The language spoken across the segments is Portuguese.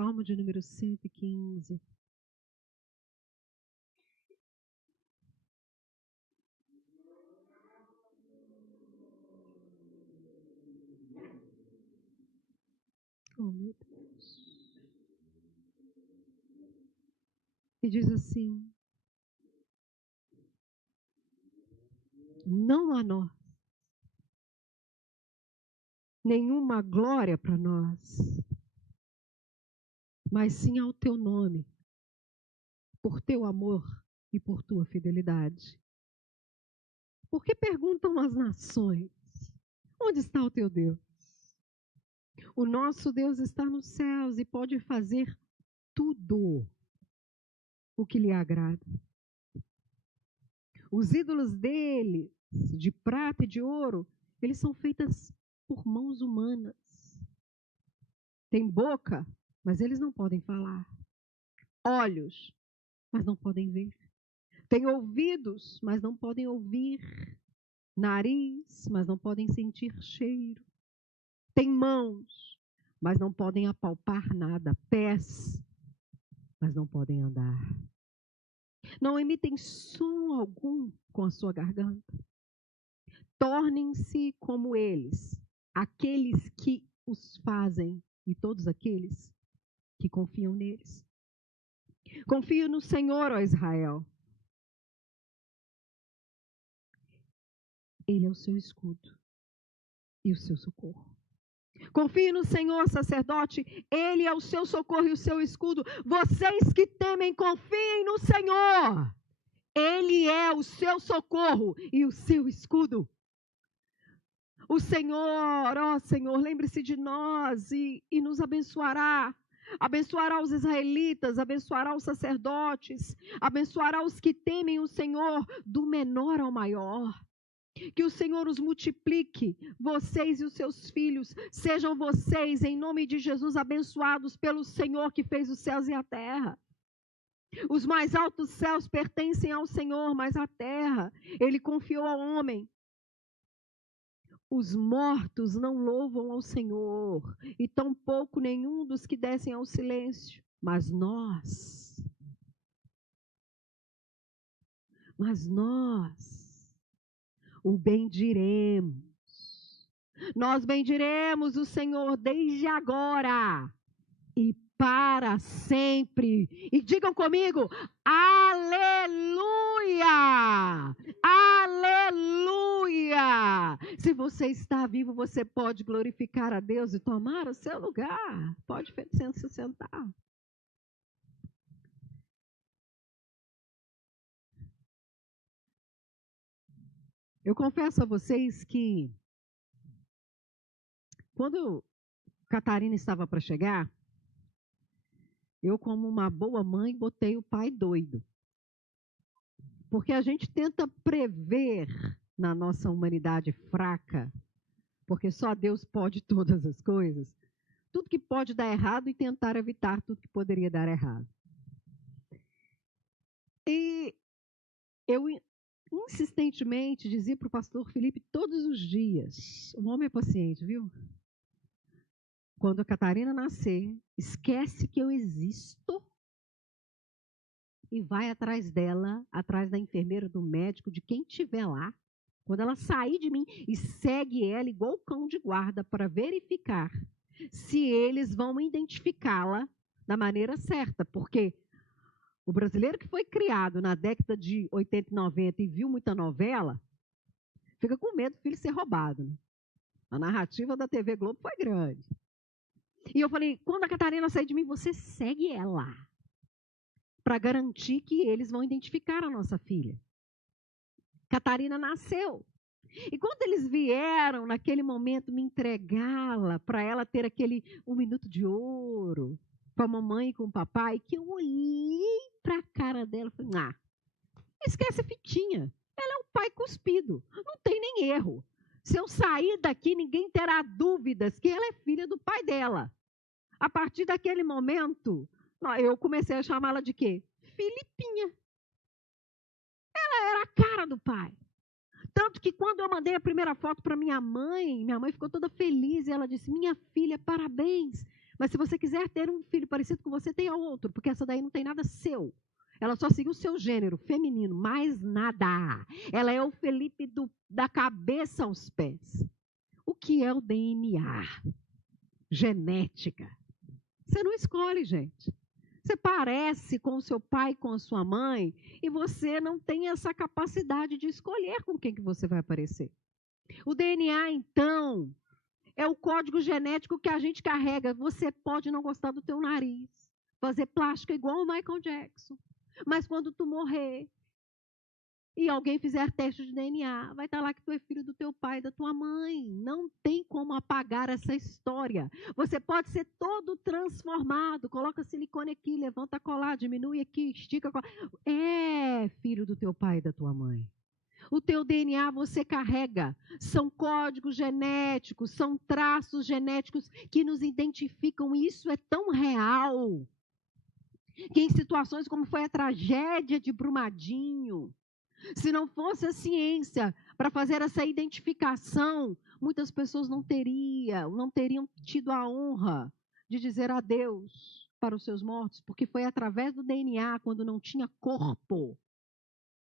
Salmo de número 115. Oh, meu Deus. E diz assim: não há nós nenhuma glória para nós, mas sim ao teu nome, por teu amor e por tua fidelidade. Porque perguntam as nações: onde está o teu Deus? O nosso Deus está nos céus e pode fazer tudo o que lhe agrada. Os ídolos dele, de prata e de ouro, eles são feitos por mãos humanas. Tem boca, mas eles não podem falar. Olhos, mas não podem ver. Tem ouvidos, mas não podem ouvir. Nariz, mas não podem sentir cheiro. Tem mãos, mas não podem apalpar nada. Pés, mas não podem andar. Não emitem som algum com a sua garganta. Tornem-se como eles, aqueles que os fazem e todos aqueles que confiam neles. Confio no Senhor, ó Israel. Ele é o seu escudo e o seu socorro. Confie no Senhor, sacerdote, Ele é o seu socorro e o seu escudo. Vocês que temem, confiem no Senhor. Ele é o seu socorro e o seu escudo. O Senhor, ó Senhor, lembre-se de nós e nos abençoará. Abençoará os israelitas, abençoará os sacerdotes, abençoará os que temem o Senhor, do menor ao maior. Que o Senhor os multiplique, vocês e os seus filhos. Sejam vocês, em nome de Jesus, abençoados pelo Senhor que fez os céus e a terra. Os mais altos céus pertencem ao Senhor, mas a terra Ele confiou ao homem. Os mortos não louvam ao Senhor, e tampouco nenhum dos que descem ao silêncio. Mas nós, o bendiremos. Nós bendiremos o Senhor desde agora e para sempre. E digam comigo: aleluia! Aleluia! Se você está vivo, você pode glorificar a Deus e tomar o seu lugar. Pode se sentar. Eu confesso a vocês que quando Catarina estava para chegar, eu, como uma boa mãe, botei o pai doido. Porque a gente tenta prever na nossa humanidade fraca, porque só Deus pode todas as coisas, tudo que pode dar errado e tentar evitar tudo que poderia dar errado. E eu insistentemente dizia para o pastor Felipe todos os dias: o homem é paciente, viu? Quando a Catarina nascer, esquece que eu existo e vai atrás dela, atrás da enfermeira, do médico, de quem estiver lá. Quando ela sair de mim, e segue ela igual cão de guarda para verificar se eles vão identificá-la da maneira certa. Porque o brasileiro que foi criado na década de 80 e 90 e viu muita novela, fica com medo do filho ser roubado. Né? A narrativa da TV Globo foi grande. E eu falei: quando a Catarina sair de mim, você segue ela, para garantir que eles vão identificar a nossa filha. Catarina nasceu. E quando eles vieram, naquele momento, me entregá-la, para ela ter aquele 1 minuto de ouro, com a mamãe e com o papai, que eu olhei para a cara dela e falei: esquece a fitinha. Ela é um pai cuspido. Não tem nem erro. Se eu sair daqui, ninguém terá dúvidas que ela é filha do pai dela. A partir daquele momento, eu comecei a chamá-la de quê? Filipinha. Ela era a cara do pai. Tanto que quando eu mandei a primeira foto para minha mãe ficou toda feliz e ela disse: minha filha, parabéns, Mas se você quiser ter um filho parecido com você, tenha outro, porque essa daí não tem nada seu. Ela só seguiu o seu gênero feminino, mais nada. Ela é o Felipe da cabeça aos pés. O que é o DNA? Genética. Você não escolhe, gente. Você parece com o seu pai, com a sua mãe, e você não tem essa capacidade de escolher com quem que você vai aparecer. O DNA, então, é o código genético que a gente carrega. Você pode não gostar do teu nariz, fazer plástica igual o Michael Jackson, mas quando tu morrer e alguém fizer teste de DNA, vai estar lá que tu é filho do teu pai e da tua mãe. Não tem como apagar essa história. Você pode ser todo transformado. Coloca silicone aqui, levanta colar, diminui aqui, estica colar. É filho do teu pai e da tua mãe. O teu DNA você carrega. São códigos genéticos, são traços genéticos que nos identificam. E isso é tão real que em situações como foi a tragédia de Brumadinho, se não fosse a ciência para fazer essa identificação, muitas pessoas não teriam tido a honra de dizer adeus para os seus mortos, porque foi através do DNA, quando não tinha corpo.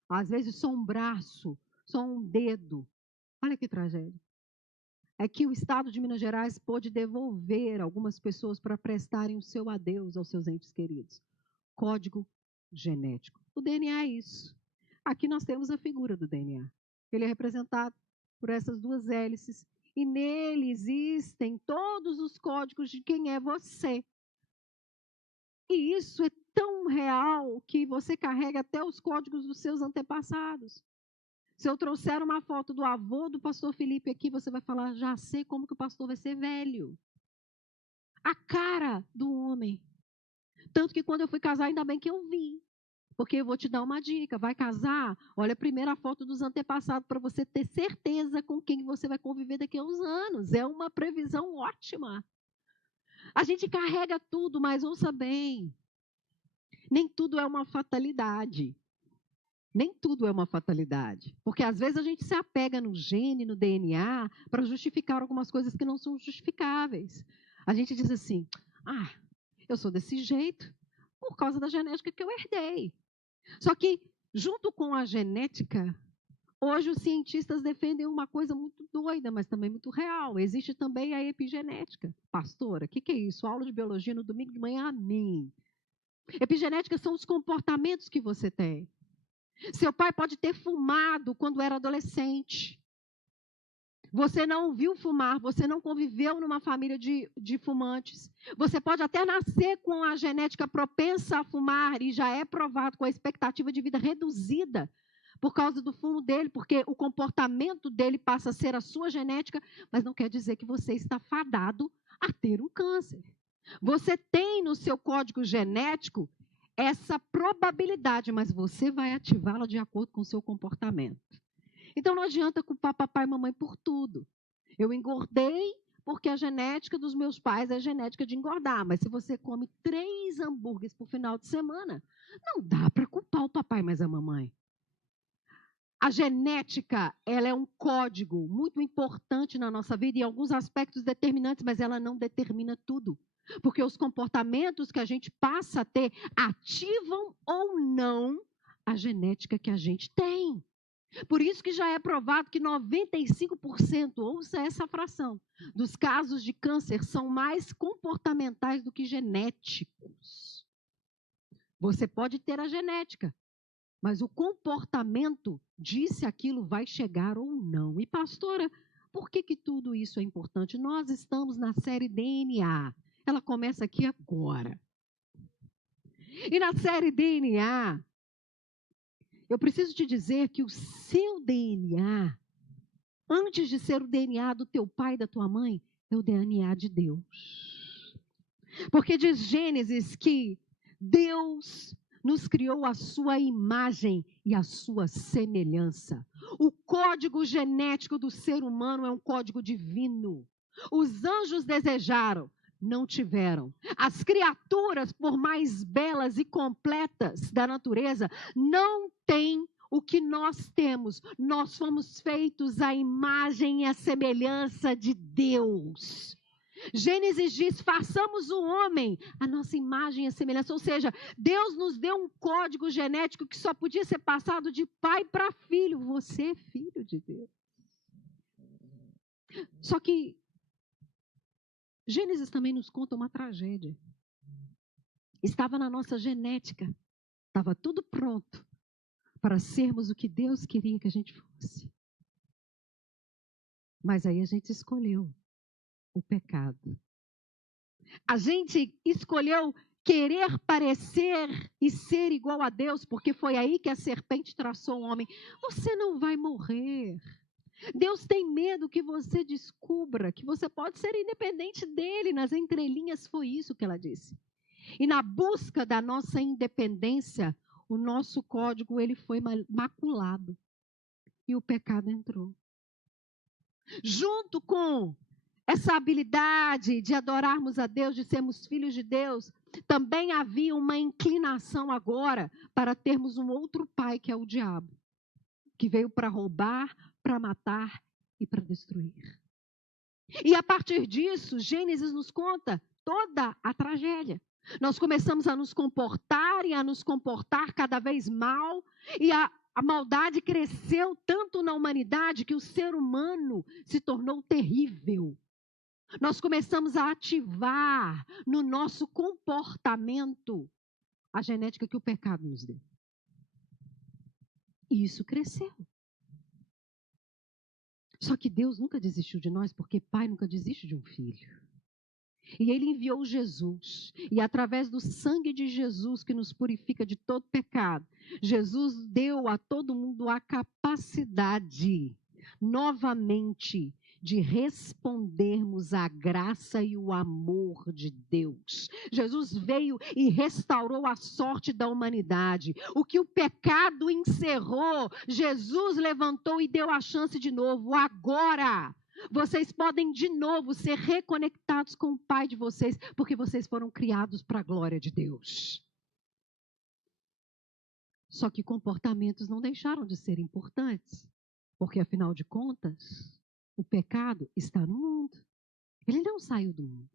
Às vezes só um braço, só um dedo. Olha que tragédia. É que o Estado de Minas Gerais pôde devolver algumas pessoas para prestarem o seu adeus aos seus entes queridos. Código genético. O DNA é isso. Aqui nós temos a figura do DNA. Ele é representado por essas duas hélices. E nele existem todos os códigos de quem é você. E isso é tão real que você carrega até os códigos dos seus antepassados. Se eu trouxer uma foto do avô do pastor Felipe aqui, você vai falar, já sei como que o pastor vai ser velho. A cara do homem. Tanto que quando eu fui casar, ainda bem que eu vi. Porque eu vou te dar uma dica, vai casar, olha a primeira foto dos antepassados para você ter certeza com quem você vai conviver daqui a uns anos. É uma previsão ótima. A gente carrega tudo, mas ouça bem, nem tudo é uma fatalidade. Nem tudo é uma fatalidade. Porque às vezes a gente se apega no gene, no DNA, para justificar algumas coisas que não são justificáveis. A gente diz assim, eu sou desse jeito por causa da genética que eu herdei. Só que, junto com a genética, hoje os cientistas defendem uma coisa muito doida, mas também muito real. Existe também a epigenética. Pastora, o que é isso? Aula de biologia no domingo de manhã? Amém. Epigenética são os comportamentos que você tem. Seu pai pode ter fumado quando era adolescente. Você não viu fumar, você não conviveu numa família de fumantes. Você pode até nascer com a genética propensa a fumar e já é provado com a expectativa de vida reduzida por causa do fumo dele, porque o comportamento dele passa a ser a sua genética, mas não quer dizer que você está fadado a ter um câncer. Você tem no seu código genético essa probabilidade, mas você vai ativá-la de acordo com o seu comportamento. Então, não adianta culpar papai e mamãe por tudo. Eu engordei porque a genética dos meus pais é a genética de engordar. Mas se você come 3 hambúrgueres por final de semana, não dá para culpar o papai mais a mamãe. A genética, ela é um código muito importante na nossa vida, em alguns aspectos determinantes, mas ela não determina tudo. Porque os comportamentos que a gente passa a ter ativam ou não a genética que a gente tem. Por isso que já é provado que 95%, ouça essa fração, dos casos de câncer são mais comportamentais do que genéticos. Você pode ter a genética, mas o comportamento diz se aquilo vai chegar ou não. E pastora, por que tudo isso é importante? Nós estamos na série DNA. Ela começa aqui agora. E na série DNA, eu preciso te dizer que o seu DNA, antes de ser o DNA do teu pai e da tua mãe, é o DNA de Deus. Porque diz Gênesis que Deus nos criou a sua imagem e a sua semelhança. O código genético do ser humano é um código divino. Os anjos desejaram, não tiveram. As criaturas, por mais belas e completas da natureza, não têm o que nós temos. Nós fomos feitos à imagem e à semelhança de Deus. Gênesis diz, façamos o homem a nossa imagem e a semelhança. Ou seja, Deus nos deu um código genético que só podia ser passado de pai para filho. Você é filho de Deus. Só que Gênesis também nos conta uma tragédia. Estava na nossa genética. Estava tudo pronto para sermos o que Deus queria que a gente fosse. Mas aí a gente escolheu o pecado. A gente escolheu querer parecer e ser igual a Deus, porque foi aí que a serpente traçou o homem. Você não vai morrer. Deus tem medo que você descubra que você pode ser independente dele. Nas entrelinhas foi isso que ela disse. E na busca da nossa independência, o nosso código ele foi maculado. E o pecado entrou. Junto com essa habilidade de adorarmos a Deus, de sermos filhos de Deus, também havia uma inclinação agora para termos um outro pai, que é o diabo, que veio para roubar, para matar e para destruir. E a partir disso, Gênesis nos conta toda a tragédia. Nós começamos a nos comportar e a nos comportar cada vez mal, e a maldade cresceu tanto na humanidade que o ser humano se tornou terrível. Nós começamos a ativar no nosso comportamento a genética que o pecado nos deu. E isso cresceu. Só que Deus nunca desistiu de nós, porque pai nunca desiste de um filho. E ele enviou Jesus. E através do sangue de Jesus, que nos purifica de todo pecado, Jesus deu a todo mundo a capacidade, novamente, de respondermos à graça e o amor de Deus. Jesus veio e restaurou a sorte da humanidade. O que o pecado encerrou, Jesus levantou e deu a chance de novo. Agora, vocês podem de novo ser reconectados com o Pai de vocês, porque vocês foram criados para a glória de Deus. Só que comportamentos não deixaram de ser importantes, porque afinal de contas, o pecado está no mundo. Ele não saiu do mundo.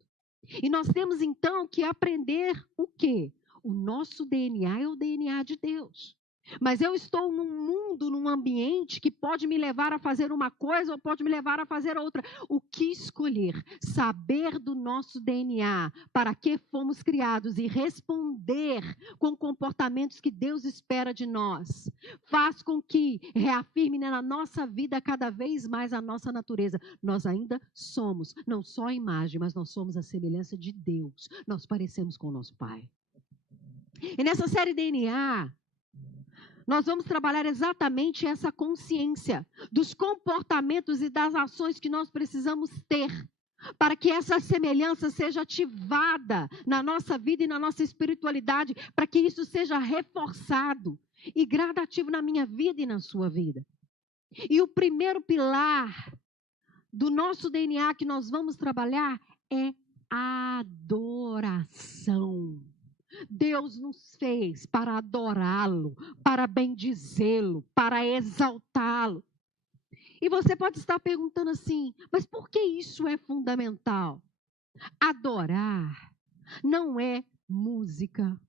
E nós temos então que aprender o quê? O nosso DNA é o DNA de Deus. Mas eu estou num mundo, num ambiente que pode me levar a fazer uma coisa ou pode me levar a fazer outra. O que escolher? Saber do nosso DNA, para que fomos criados e responder com comportamentos que Deus espera de nós, faz com que reafirme na nossa vida cada vez mais a nossa natureza. Nós ainda somos, não só a imagem, mas nós somos a semelhança de Deus. Nós parecemos com o nosso Pai. E nessa série DNA, nós vamos trabalhar exatamente essa consciência dos comportamentos e das ações que nós precisamos ter para que essa semelhança seja ativada na nossa vida e na nossa espiritualidade, para que isso seja reforçado e gradativo na minha vida e na sua vida. E o primeiro pilar do nosso DNA que nós vamos trabalhar é a adoração. Deus nos fez para adorá-lo, para bendizê-lo, para exaltá-lo. E você pode estar perguntando assim, mas por que isso é fundamental? Adorar não é música,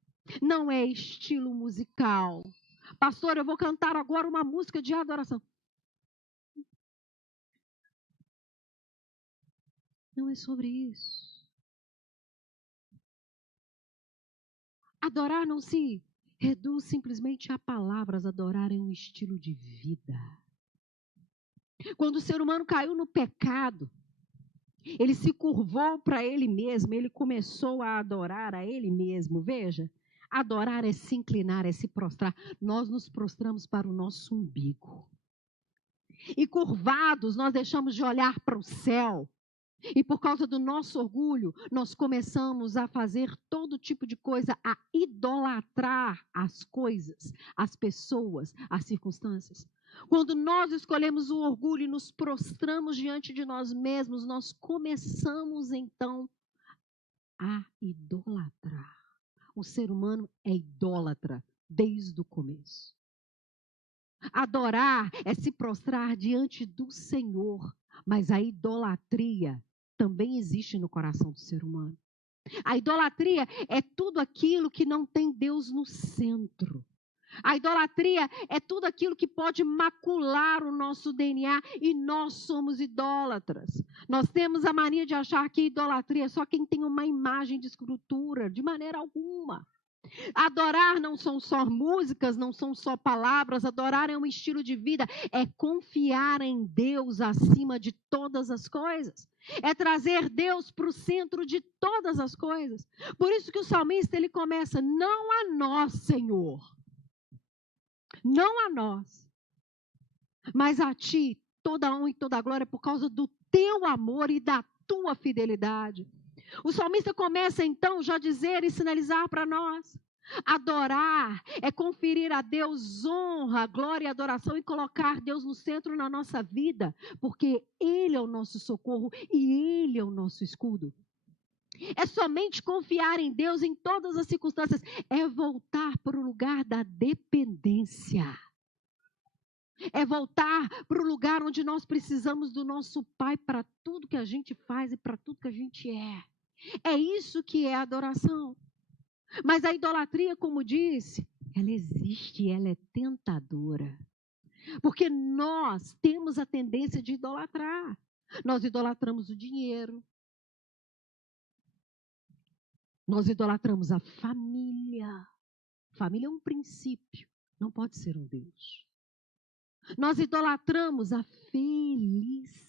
não é estilo musical. Pastor, eu vou cantar agora uma música de adoração. Não é sobre isso. Adorar não se reduz simplesmente a palavras, adorar é um estilo de vida. Quando o ser humano caiu no pecado, ele se curvou para ele mesmo, ele começou a adorar a ele mesmo. Veja, adorar é se inclinar, é se prostrar. Nós nos prostramos para o nosso umbigo. E curvados, nós deixamos de olhar para o céu. E por causa do nosso orgulho, nós começamos a fazer todo tipo de coisa, a idolatrar as coisas, as pessoas, as circunstâncias. Quando nós escolhemos o orgulho e nos prostramos diante de nós mesmos, nós começamos então a idolatrar. O ser humano é idólatra desde o começo. Adorar é se prostrar diante do Senhor, mas a idolatria também existe no coração do ser humano. A idolatria é tudo aquilo que não tem Deus no centro. A idolatria é tudo aquilo que pode macular o nosso DNA e nós somos idólatras. Nós temos a mania de achar que idolatria é só quem tem uma imagem de escultura, de maneira alguma. Adorar não são só músicas, não são só palavras, adorar é um estilo de vida, é confiar em Deus acima de todas as coisas. É trazer Deus para o centro de todas as coisas. Por isso que o salmista ele começa, não a nós, Senhor. Não a nós, mas a ti, toda a honra e toda a glória por causa do teu amor e da tua fidelidade. O salmista começa então já a dizer e sinalizar para nós. Adorar é conferir a Deus honra, glória e adoração e colocar Deus no centro na nossa vida, porque Ele é o nosso socorro e Ele é o nosso escudo. É somente confiar em Deus em todas as circunstâncias. É voltar para o lugar da dependência. É voltar para o lugar onde nós precisamos do nosso Pai para tudo que a gente faz e para tudo que a gente é. É isso que é adoração. Mas a idolatria, como disse, ela existe, ela é tentadora. Porque nós temos a tendência de idolatrar. Nós idolatramos o dinheiro. Nós idolatramos a família. Família é um princípio, não pode ser um Deus. Nós idolatramos a felicidade.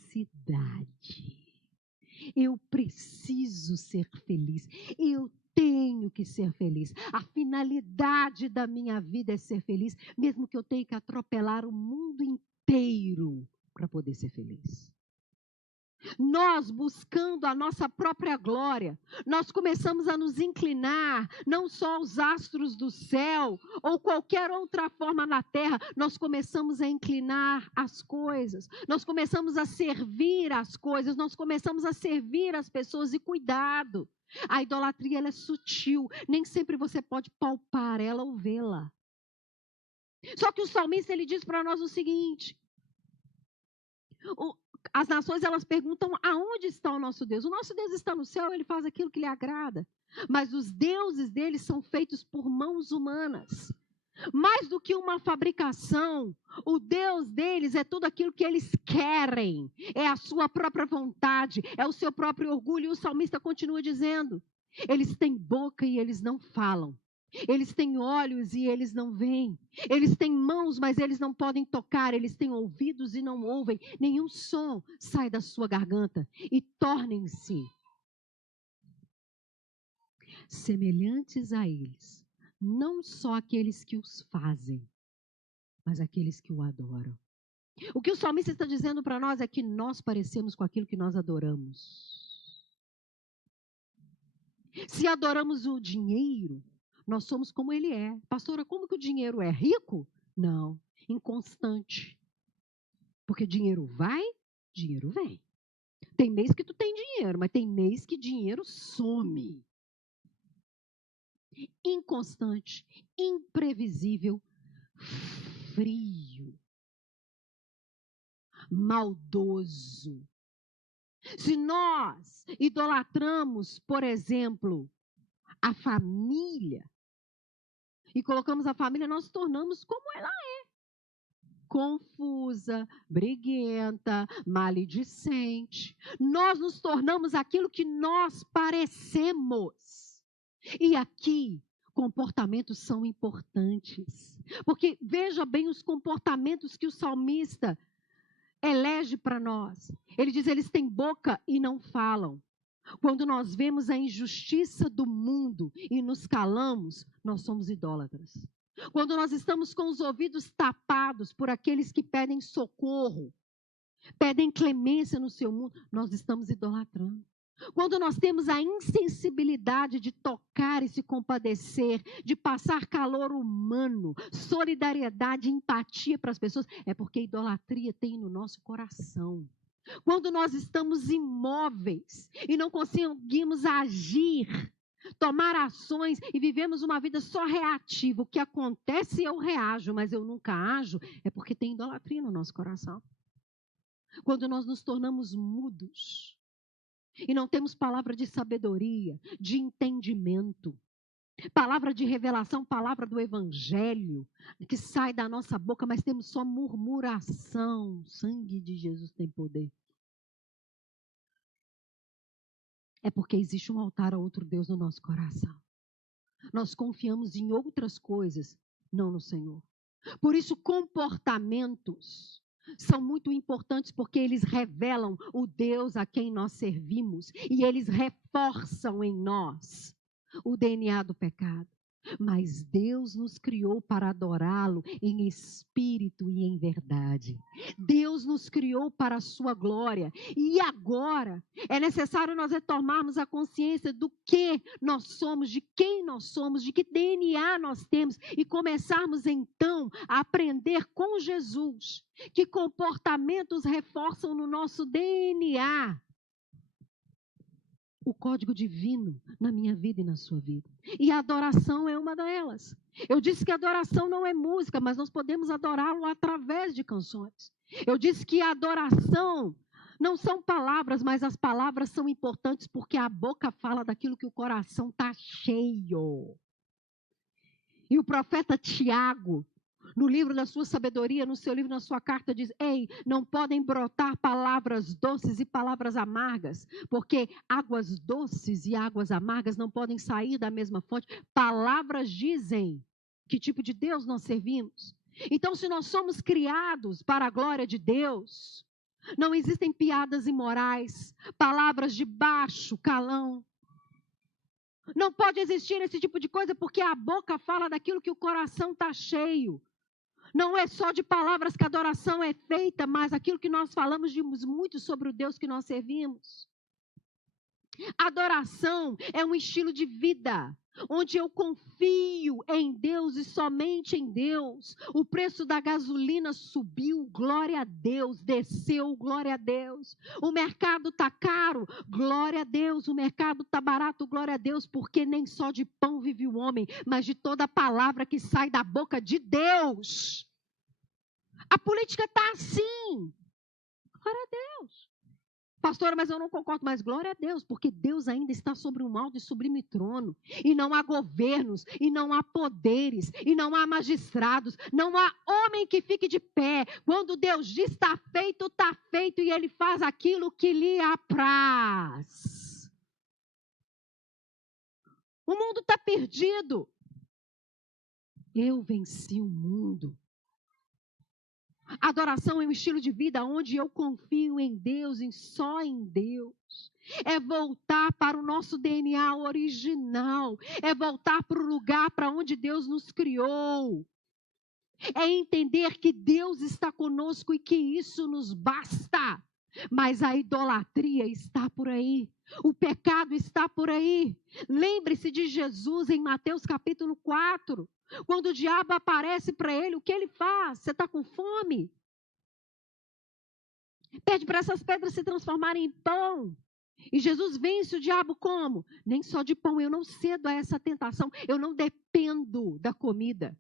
Eu preciso ser feliz. Eu tenho que ser feliz. A finalidade da minha vida é ser feliz, mesmo que eu tenha que atropelar o mundo inteiro para poder ser feliz. Nós buscando a nossa própria glória, nós começamos a nos inclinar, não só aos astros do céu, ou qualquer outra forma na terra, nós começamos a inclinar as coisas, nós começamos a servir as coisas, nós começamos a servir as pessoas, e cuidado, a idolatria ela é sutil, nem sempre você pode palpar ela ou vê-la. Só que o salmista ele diz para nós o seguinte, as nações, elas perguntam aonde está o nosso Deus. O nosso Deus está no céu, ele faz aquilo que lhe agrada. Mas os deuses deles são feitos por mãos humanas. Mais do que uma fabricação, o Deus deles é tudo aquilo que eles querem. É a sua própria vontade, é o seu próprio orgulho. E o salmista continua dizendo, eles têm boca e eles não falam. Eles têm olhos e eles não veem. Eles têm mãos, mas eles não podem tocar. Eles têm ouvidos e não ouvem. Nenhum som sai da sua garganta. E tornem-se semelhantes a eles. Não só aqueles que os fazem, mas aqueles que o adoram. O que o salmista está dizendo para nós é que nós parecemos com aquilo que nós adoramos. Se adoramos o dinheiro, nós somos como ele é. Pastora, como que o dinheiro é? Rico? Não, inconstante. Porque dinheiro vai, dinheiro vem. Tem mês que tu tem dinheiro, mas tem mês que dinheiro some. Inconstante, imprevisível, frio, maldoso. Se nós idolatramos, por exemplo, a família, e colocamos a família, nós tornamos como ela é. Confusa, briguenta, maledicente. Nós nos tornamos aquilo que nós parecemos. E aqui, comportamentos são importantes. Porque veja bem os comportamentos que o salmista elege para nós. Ele diz, eles têm boca e não falam. Quando nós vemos a injustiça do mundo e nos calamos, nós somos idólatras. Quando nós estamos com os ouvidos tapados por aqueles que pedem socorro, pedem clemência no seu mundo, nós estamos idolatrando. Quando nós temos a insensibilidade de tocar e se compadecer, de passar calor humano, solidariedade, empatia para as pessoas, é porque a idolatria tem no nosso coração. Quando nós estamos imóveis e não conseguimos agir, tomar ações e vivemos uma vida só reativa, o que acontece eu reajo, mas eu nunca ajo, é porque tem idolatria no nosso coração. Quando nós nos tornamos mudos, E não temos palavra de sabedoria, de entendimento, palavra de revelação, palavra do evangelho, que sai da nossa boca, mas temos só murmuração. O sangue de Jesus tem poder. É porque existe um altar a outro Deus no nosso coração. Nós confiamos em outras coisas, não no Senhor. Por isso, comportamentos são muito importantes, porque eles revelam o Deus a quem nós servimos e eles reforçam em nós o DNA do pecado. Mas Deus nos criou para adorá-lo em espírito e em verdade. Deus nos criou para a sua glória. E agora é necessário nós retomarmos a consciência do que nós somos, de quem nós somos, de que DNA nós temos e começarmos então a aprender com Jesus que comportamentos reforçam no nosso DNA o código divino na minha vida e na sua vida. E a adoração é uma delas. Eu disse que a adoração não é música, mas nós podemos adorá-lo através de canções. Eu disse que a adoração não são palavras, mas as palavras são importantes porque a boca fala daquilo que o coração está cheio. E o profeta Tiago, no livro da sua sabedoria, no seu livro, na sua carta, diz: ei, não podem brotar palavras doces e palavras amargas, porque águas doces e águas amargas não podem sair da mesma fonte. Palavras dizem que tipo de Deus nós servimos. Então, se nós somos criados para a glória de Deus, não existem piadas imorais, palavras de baixo calão. Não pode existir esse tipo de coisa, porque a boca fala daquilo que o coração está cheio. Não é só de palavras que a adoração é feita, mas aquilo que nós falamos diz muito sobre o Deus que nós servimos. Adoração é um estilo de vida, onde eu confio em Deus e somente em Deus. O preço da gasolina subiu, glória a Deus, desceu, glória a Deus. O mercado está caro, glória a Deus. O mercado está barato, glória a Deus, porque nem só de pão vive o homem, mas de toda palavra que sai da boca de Deus. A política está assim, glória a Deus. Pastora, mas eu não concordo, mas glória a Deus, porque Deus ainda está sobre um alto e sublime trono, e não há governos, e não há poderes, e não há magistrados, não há homem que fique de pé. Quando Deus diz está feito, e Ele faz aquilo que lhe apraz. O mundo está perdido. Eu venci o mundo. Adoração é um estilo de vida onde eu confio em Deus e só em Deus. É voltar para o nosso DNA original. É voltar para o lugar para onde Deus nos criou. É entender que Deus está conosco e que isso nos basta. Mas a idolatria está por aí. O pecado está por aí. Lembre-se de Jesus em Mateus capítulo 4. Quando o diabo aparece para ele, o que ele faz? Você está com fome? Pede para essas pedras se transformarem em pão. E Jesus vence o diabo como? Nem só de pão, eu não cedo a essa tentação, eu não dependo da comida.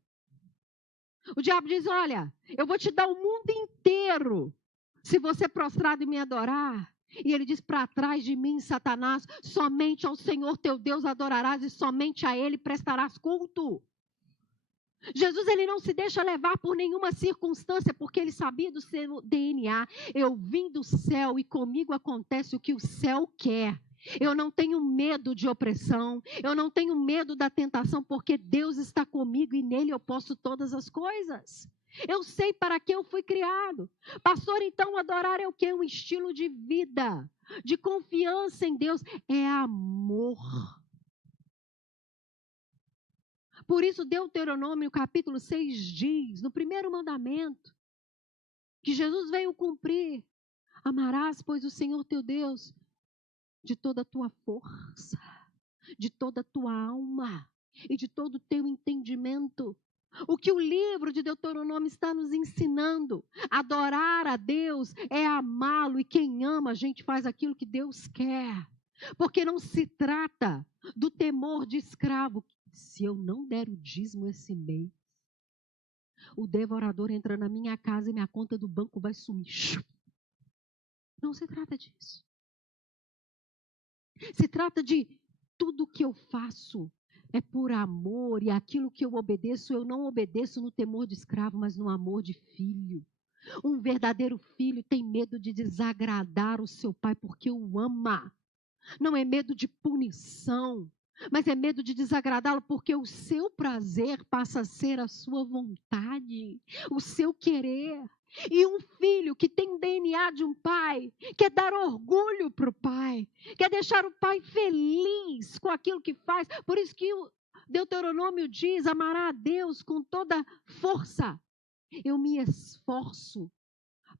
O diabo diz: olha, eu vou te dar o mundo inteiro se você prostrado e me adorar. E ele diz: para trás de mim, Satanás, somente ao Senhor teu Deus adorarás e somente a Ele prestarás culto. Jesus, ele não se deixa levar por nenhuma circunstância, porque ele sabia do seu DNA. Eu vim do céu e comigo acontece o que o céu quer. Eu não tenho medo de opressão, eu não tenho medo da tentação, porque Deus está comigo e nele eu posso todas as coisas. Eu sei para que eu fui criado. Pastor, então adorar é o quê? Um estilo de vida, de confiança em Deus. É amor. Por isso, Deuteronômio capítulo 6 diz, no primeiro mandamento, que Jesus veio cumprir: amarás, pois, o Senhor teu Deus de toda a tua força, de toda a tua alma e de todo o teu entendimento. O que o livro de Deuteronômio está nos ensinando: adorar a Deus é amá-lo, e quem ama, a gente faz aquilo que Deus quer. Porque não se trata do temor de escravo. Se eu não der o dízimo esse mês, o devorador entra na minha casa e minha conta do banco vai sumir. Não se trata disso. Se trata de tudo que eu faço é por amor, e aquilo que eu obedeço, eu não obedeço no temor de escravo, mas no amor de filho. Um verdadeiro filho tem medo de desagradar o seu pai porque o ama. Não é medo de punição, mas é medo de desagradá-lo porque o seu prazer passa a ser a sua vontade, o seu querer. E um filho que tem o DNA de um pai, quer dar orgulho para o pai, quer deixar o pai feliz com aquilo que faz. Por isso que o Deuteronômio diz: amará a Deus com toda força. Eu me esforço.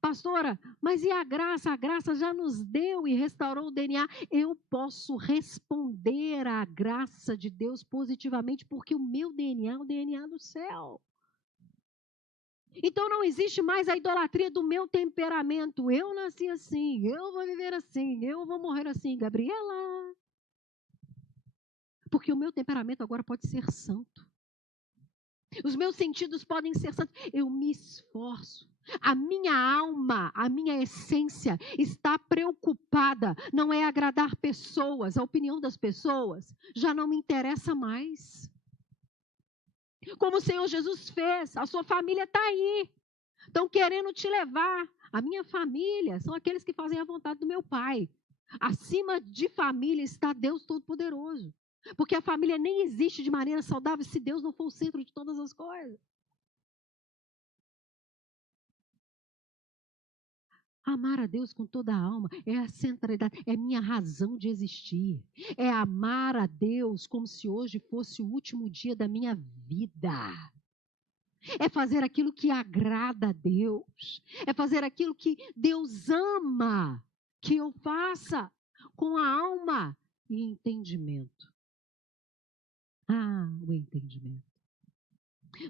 Pastora, mas e a graça? A graça já nos deu e restaurou o DNA. Eu posso responder à graça de Deus positivamente, porque o meu DNA é o DNA do céu. Então não existe mais a idolatria do meu temperamento. Eu nasci assim, eu vou viver assim, eu vou morrer assim, Gabriela. Porque o meu temperamento agora pode ser santo. Os meus sentidos podem ser santos. Eu me esforço. A minha alma, a minha essência está preocupada. Não é agradar pessoas, a opinião das pessoas já não me interessa mais. Como o Senhor Jesus fez, a sua família está aí. Estão querendo te levar. A minha família são aqueles que fazem a vontade do meu Pai. Acima de família está Deus Todo-Poderoso. Porque a família nem existe de maneira saudável se Deus não for o centro de todas as coisas. Amar a Deus com toda a alma é a centralidade, é minha razão de existir. É amar a Deus como se hoje fosse o último dia da minha vida. É fazer aquilo que agrada a Deus. É fazer aquilo que Deus ama que eu faça com a alma e entendimento. Ah, o entendimento.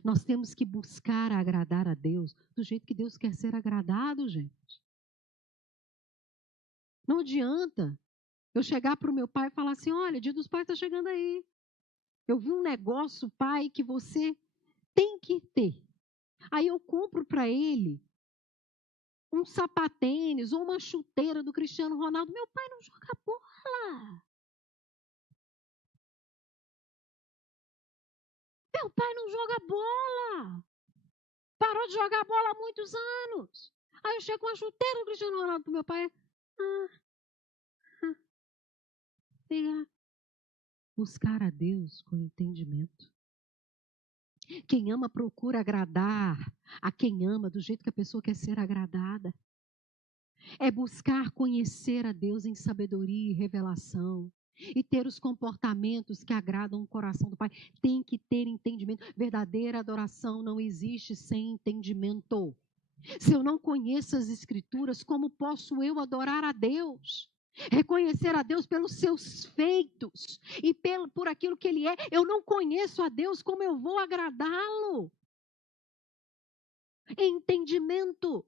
Nós temos que buscar agradar a Deus do jeito que Deus quer ser agradado, gente. Não adianta eu chegar para o meu pai e falar assim: olha, Dia dos Pais está chegando aí. Eu vi um negócio, pai, que você tem que ter. Aí eu compro para ele um sapatênis ou uma chuteira do Cristiano Ronaldo. Meu pai não joga bola. Meu pai não joga bola. Parou de jogar bola há muitos anos. Aí eu chego com uma chuteira do Cristiano Ronaldo para meu pai. Fica. Buscar a Deus com entendimento. Quem ama procura agradar a quem ama do jeito que a pessoa quer ser agradada. É buscar conhecer a Deus em sabedoria e revelação. E ter os comportamentos que agradam o coração do Pai. Tem que ter entendimento. Verdadeira adoração não existe sem entendimento. Se eu não conheço as Escrituras, como posso eu adorar a Deus? Reconhecer a Deus pelos seus feitos e por aquilo que Ele é. Eu não conheço a Deus, como eu vou agradá-lo? Entendimento.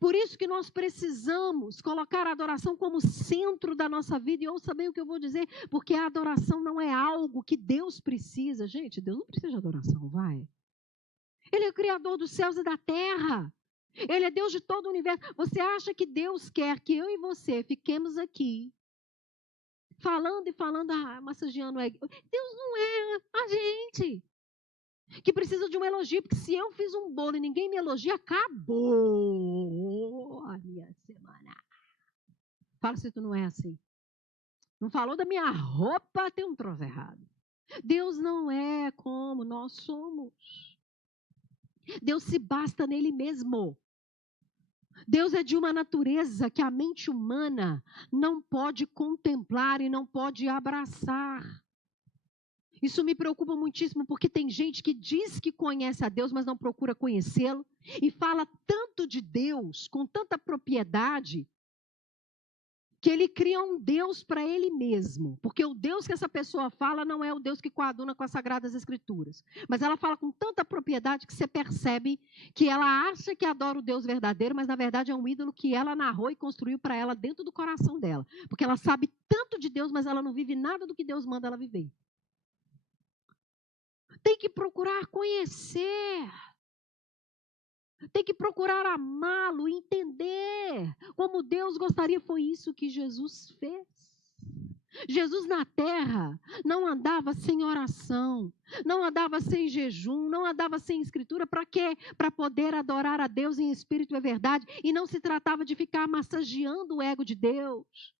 Por isso que nós precisamos colocar a adoração como centro da nossa vida. E ouça bem o que eu vou dizer, porque a adoração não é algo que Deus precisa. Gente, Deus não precisa de adoração, vai. Ele é o Criador dos céus e da terra. Ele é Deus de todo o universo. Você acha que Deus quer que eu e você fiquemos aqui falando e falando, massageando o ego? Deus não é a gente que precisa de um elogio, porque se eu fiz um bolo e ninguém me elogia, acabou a minha semana. Fala se tu não é assim. Não falou da minha roupa, tem um troço errado. Deus não é como nós somos. Deus se basta nele mesmo. Deus é de uma natureza que a mente humana não pode contemplar e não pode abraçar. Isso me preocupa muitíssimo, porque tem gente que diz que conhece a Deus, mas não procura conhecê-lo, e fala tanto de Deus, com tanta propriedade, que ele cria um Deus para ele mesmo. Porque o Deus que essa pessoa fala não é o Deus que coaduna com as Sagradas Escrituras. Mas ela fala com tanta propriedade que você percebe que ela acha que adora o Deus verdadeiro, mas na verdade é um ídolo que ela narrou e construiu para ela dentro do coração dela. Porque ela sabe tanto de Deus, mas ela não vive nada do que Deus manda ela viver. Tem que procurar conhecer. Tem que procurar amá-lo, entender como Deus gostaria. Foi isso que Jesus fez. Jesus na terra não andava sem oração, não andava sem jejum, não andava sem escritura. Para quê? Para poder adorar a Deus em espírito e verdade. E não se tratava de ficar massageando o ego de Deus.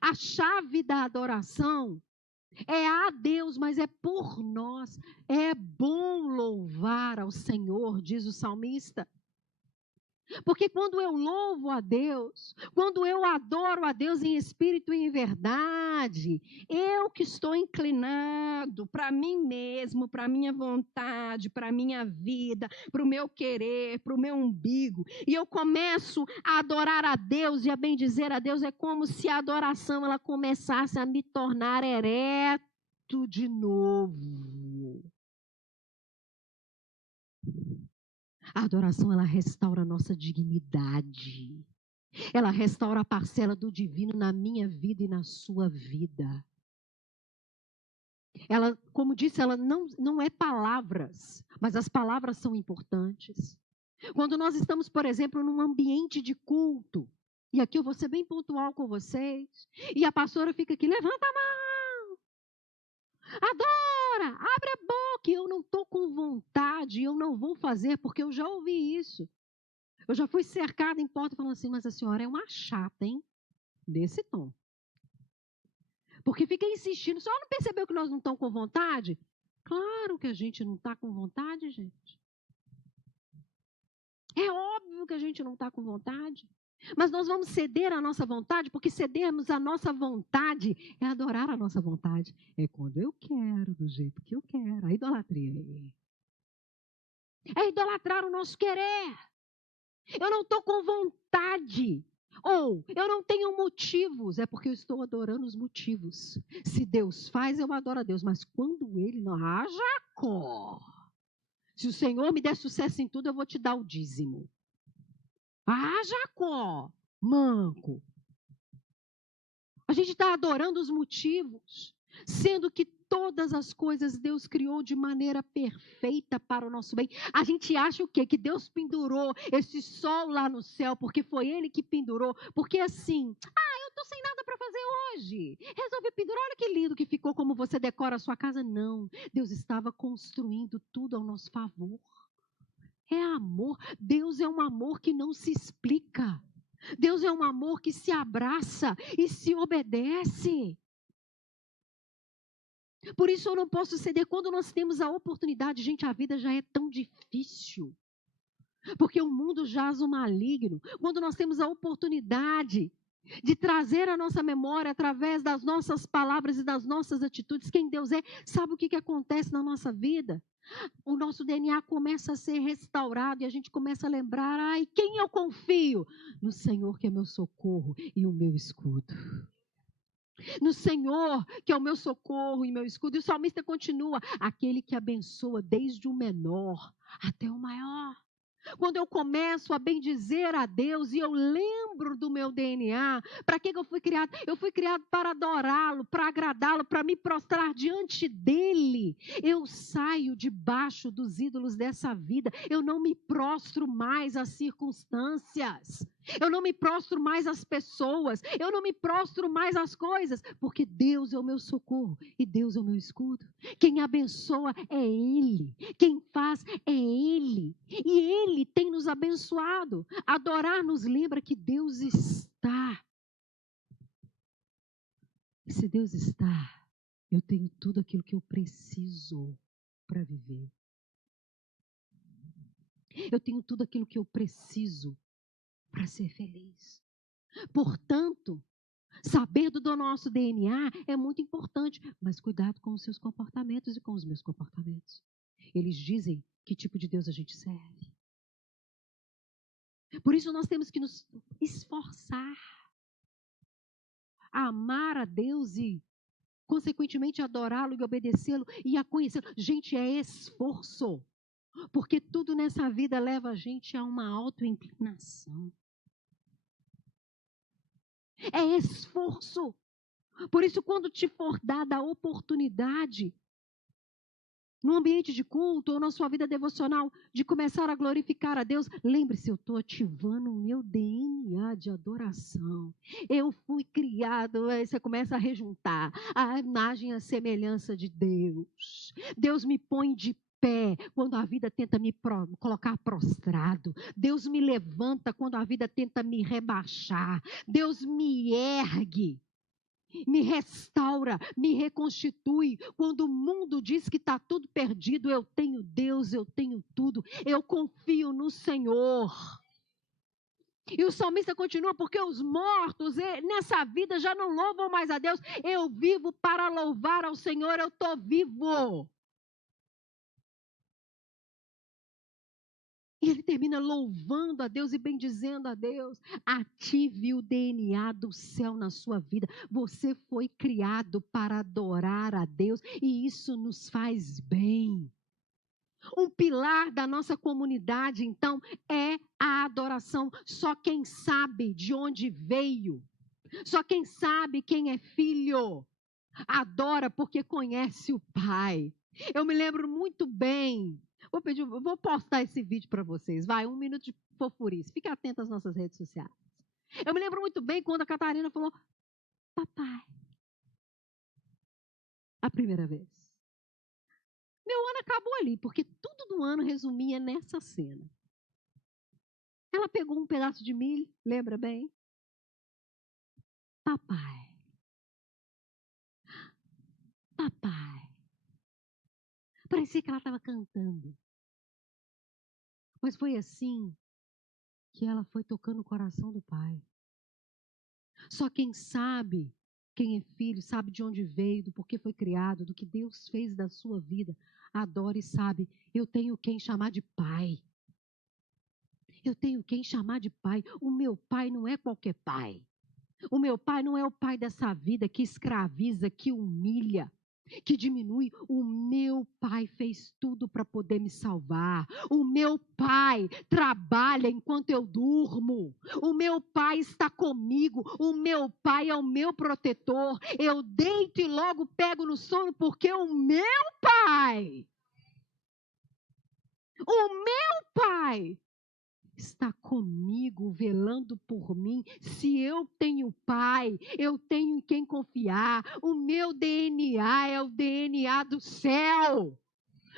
A chave da adoração é a Deus, mas é por nós. É bom louvar ao Senhor, diz o salmista. Porque quando eu louvo a Deus, quando eu adoro a Deus em espírito e em verdade, eu que estou inclinado para mim mesmo, para a minha vontade, para a minha vida, para o meu querer, para o meu umbigo, e eu começo a adorar a Deus e a bendizer a Deus, é como se a adoração ela começasse a me tornar ereto de novo. A adoração, ela restaura a nossa dignidade. Ela restaura a parcela do divino na minha vida e na sua vida. Ela, como disse, ela não é palavras, mas as palavras são importantes. Quando nós estamos, por exemplo, num ambiente de culto, e aqui eu vou ser bem pontual com vocês, e a pastora fica aqui, levanta a mão, adora, abre a boca, e eu não estou com vontade, eu não vou fazer, porque eu já ouvi isso. Eu já fui cercada em porta falando assim, mas a senhora é uma chata, hein? Desse tom. Porque fica insistindo, a senhora não percebeu que nós não estamos com vontade? Claro que a gente não está com vontade, gente. É óbvio que a gente não está com vontade. Mas nós vamos ceder à nossa vontade, porque cedermos à nossa vontade é adorar a nossa vontade. É quando eu quero, do jeito que eu quero. A idolatria é idolatrar o nosso querer. Eu não estou com vontade. Ou eu não tenho motivos. É porque eu estou adorando os motivos. Se Deus faz, eu adoro a Deus. Mas quando Ele não... Ah, Jacó! Se o Senhor me der sucesso em tudo, eu vou te dar o dízimo. Ah, Jacó! Manco! A gente está adorando os motivos. Sendo que todas as coisas Deus criou de maneira perfeita para o nosso bem. A gente acha o quê? Que Deus pendurou esse sol lá no céu, porque foi Ele que pendurou. Porque assim, eu estou sem nada para fazer hoje. Resolvi pendurar, olha que lindo que ficou como você decora a sua casa. Não, Deus estava construindo tudo ao nosso favor. É amor. Deus é um amor que não se explica. Deus é um amor que se abraça e se obedece. Por isso eu não posso ceder. Quando nós temos a oportunidade, gente, a vida já é tão difícil. Porque o mundo jaz o maligno. Quando nós temos a oportunidade de trazer a nossa memória através das nossas palavras e das nossas atitudes, quem Deus é, sabe o que acontece na nossa vida? O nosso DNA começa a ser restaurado e a gente começa a lembrar, quem eu confio? No Senhor que é meu socorro e o meu escudo. No Senhor, que é o meu socorro e meu escudo. E o salmista continua, aquele que abençoa desde o menor até o maior. Quando eu começo a bendizer a Deus e eu lembro do meu DNA, para que eu fui criado? Eu fui criado para adorá-lo, para agradá-lo, para me prostrar diante dele. Eu saio debaixo dos ídolos dessa vida. Eu não me prostro mais às circunstâncias. Eu não me prostro mais às pessoas. Eu não me prostro mais às coisas, porque Deus é o meu socorro e Deus é o meu escudo. Quem abençoa é Ele. Quem faz é Ele. E Ele tem nos abençoado. Adorar nos lembra que Deus está. E se Deus está, eu tenho tudo aquilo que eu preciso para viver. Eu tenho tudo aquilo que eu preciso para ser feliz. Portanto, saber do nosso DNA é muito importante, mas cuidado com os seus comportamentos e com os meus comportamentos. Eles dizem que tipo de Deus a gente serve. Por isso nós temos que nos esforçar a amar a Deus e, consequentemente, adorá-lo e obedecê-lo e a conhecê-lo. Gente, é esforço, porque tudo nessa vida leva a gente a uma autoinclinação. É esforço. Por isso, quando te for dada a oportunidade, no ambiente de culto ou na sua vida devocional, de começar a glorificar a Deus, lembre-se, eu estou ativando o meu DNA de adoração. Eu fui criado, aí você começa a rejuntar a imagem e a semelhança de Deus. Deus me põe de pé quando a vida tenta me colocar prostrado. Deus me levanta quando a vida tenta me rebaixar. Deus me ergue, me restaura, me reconstitui. Quando o mundo diz que está tudo perdido, eu tenho Deus, eu tenho tudo. Eu confio no Senhor. E o salmista continua, porque os mortos nessa vida já não louvam mais a Deus. Eu vivo para louvar ao Senhor, eu estou vivo. E ele termina louvando a Deus e bendizendo a Deus. Ative o DNA do céu na sua vida. Você foi criado para adorar a Deus e isso nos faz bem. Um pilar da nossa comunidade, então, é a adoração. Só quem sabe de onde veio, só quem sabe quem é filho, adora porque conhece o Pai. Eu me lembro muito bem. Vou postar esse vídeo para vocês. Vai, 1 minuto de fofurice. Fique atento às nossas redes sociais. Eu me lembro muito bem quando a Catarina falou, papai, a primeira vez. Meu ano acabou ali, porque tudo do ano resumia nessa cena. Ela pegou um pedaço de milho, lembra bem? Papai. Papai. Parecia que ela estava cantando. Mas foi assim que ela foi tocando o coração do pai. Só quem sabe quem é filho, sabe de onde veio, do porquê foi criado, do que Deus fez da sua vida, adora e sabe, eu tenho quem chamar de pai. Eu tenho quem chamar de pai. O meu pai não é qualquer pai. O meu pai não é o pai dessa vida que escraviza, que humilha, que diminui. O meu pai fez tudo para poder me salvar. O meu pai trabalha enquanto eu durmo. O meu pai está comigo. O meu pai é o meu protetor. Eu deito e logo pego no sono porque o meu pai está comigo, velando por mim. Se eu tenho pai, eu tenho em quem confiar. O meu DNA é o DNA do céu.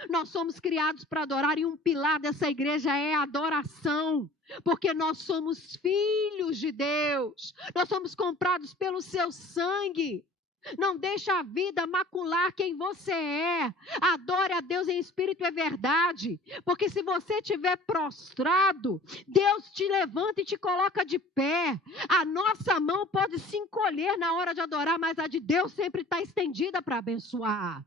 Nós somos criados para adorar e um pilar dessa igreja é a adoração. Porque nós somos filhos de Deus. Nós somos comprados pelo seu sangue. Não deixe a vida macular quem você é. Adore a Deus em espírito e verdade. Porque se você estiver prostrado, Deus te levanta e te coloca de pé. A nossa mão pode se encolher na hora de adorar, mas a de Deus sempre está estendida para abençoar.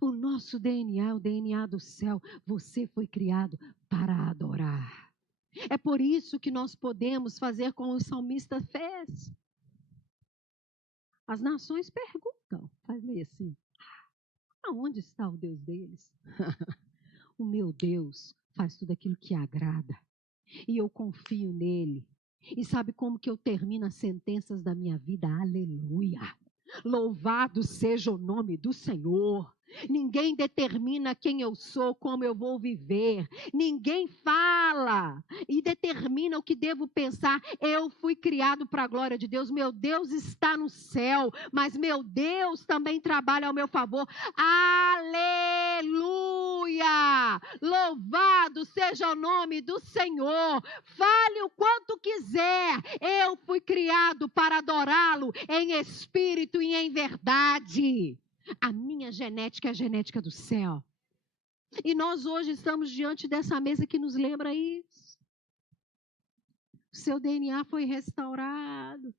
O nosso DNA é o DNA do céu. Você foi criado para adorar. É por isso que nós podemos fazer como o salmista fez. As nações perguntam, faz meio assim, aonde está o Deus deles? O meu Deus faz tudo aquilo que agrada. E eu confio nele. E sabe como que eu termino as sentenças da minha vida? Aleluia! Louvado seja o nome do Senhor. Ninguém determina quem eu sou, como eu vou viver. Ninguém fala e determina o que devo pensar. Eu fui criado para a glória de Deus. Meu Deus está no céu, mas meu Deus também trabalha ao meu favor. Aleluia! Louvado seja o nome do Senhor. Fale o quanto quiser. Eu fui criado para adorá-lo em espírito e em verdade. A minha genética é a genética do céu. E nós hoje estamos diante dessa mesa que nos lembra isso. O seu DNA foi restaurado.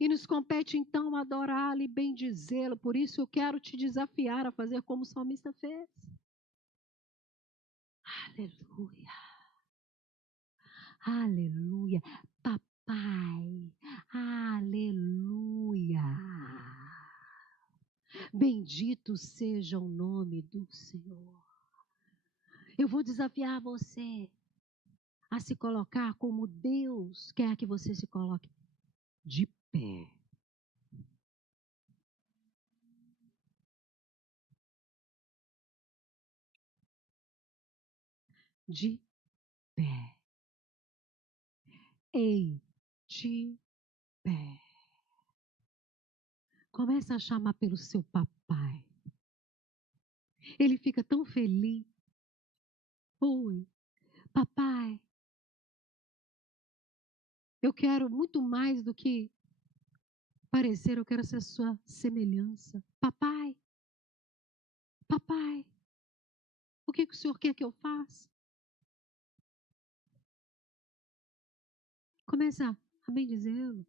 E nos compete então adorá-lo e bendizê-lo. Por isso eu quero te desafiar a fazer como o salmista fez. Aleluia. Aleluia. Papai. Aleluia. Bendito seja o nome do Senhor. Eu vou desafiar você a se colocar como Deus quer que você se coloque, de pé. de pé. Ei, de pé. Começa a chamar pelo seu papai. Ele fica tão feliz. Oi, papai. Eu quero muito mais do que parecer, eu quero ser a sua semelhança. Papai, papai, o que o senhor quer que eu faça? Começa a bendizê-lo.